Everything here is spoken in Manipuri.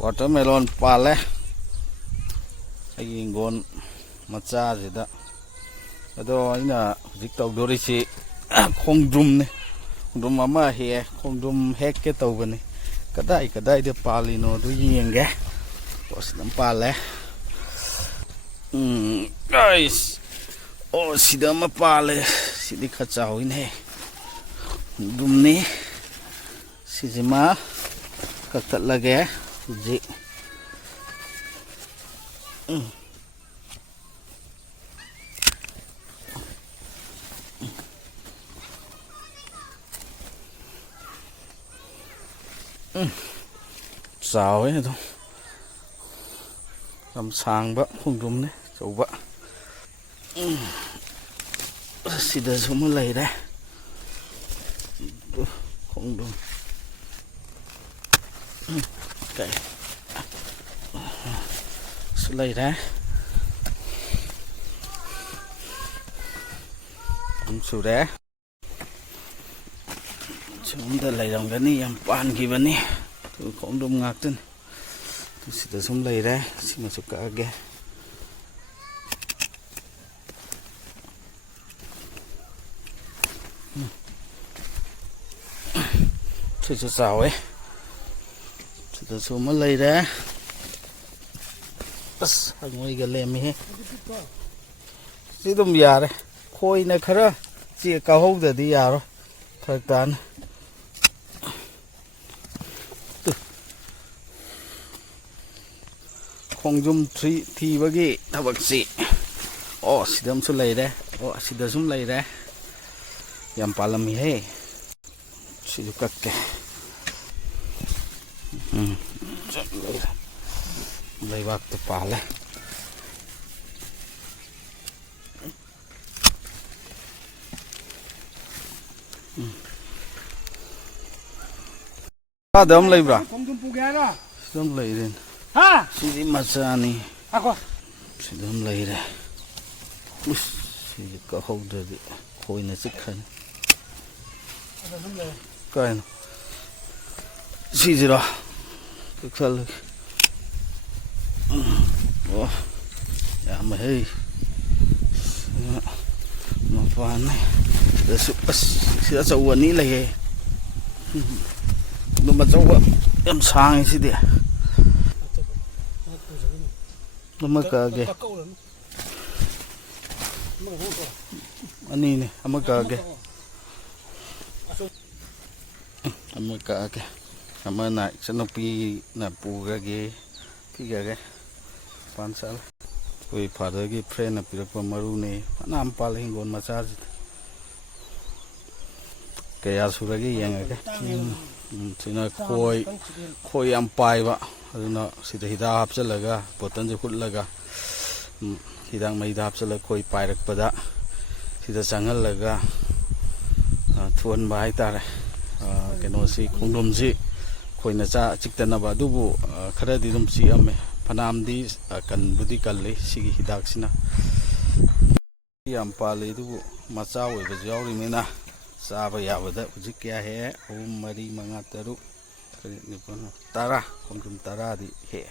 watermelon pale ai ngon macha jida ado ina hujik tawdorisi khongdrum ne khongdrum ama he khongdrum hek ke tawbani kadai de palino du yenge osnam pale guys oh sida ma pale sidi khachau in he dumni sijima kaktat lage ji sao ấy thôi làm sang bác không đúng đấy cháu vợ xịt được xuống một lầy đấy không đúng cái xuống lầy đấy không xuống đấy chúng ta lấy đồng cái này em pan kì bên này tôi cũng đông ngạc chân tôi sẽ tới xuống lấy ra xin mà chụp cả kia tôi sẽ xào ấy tôi tới xuống mới lấy ra anh ngồi gần lên mi hết chỉ tôm già đấy khôi này khá chỉ cao hốc giờ đi già rồi thật tàn không dùng thì với cái thằng bác sĩ xịt đâm xuống lấy đấy xịt đâm xuống lấy đấy yam palam he xịt cắt cái lấy bạc từ pala đâm lấy bạc đâm lấy lên ha sini masa ni aku sudah mulai dah sini kau hau dari koi nasi kan kan sini dah kesal ya mahai apa ni dah supas sudah jauh ni lagi belum jauh em sang sini dia Amagage ani ne amagage amana sanopi na pugage pigage pansal koi father ge friend na pirakpa maru ne anam pal hingon macha kaya surage yangage sina khoi am pai ba aduna sida hida hapchalaga botan je khutlaga hidang mai da hapchala khoi pairakpada sida changhalaga thuan ba hai tare keno si khongdom si khoina cha chiktana ba dubu khara di dum si ame phanam di kan budi kalle sigi hidak sina yam pale dubu macha oi ba jawri mena sa ba yabada hujik kya he 3 4 5 6 7 8 9 10 tara khongdom tara di he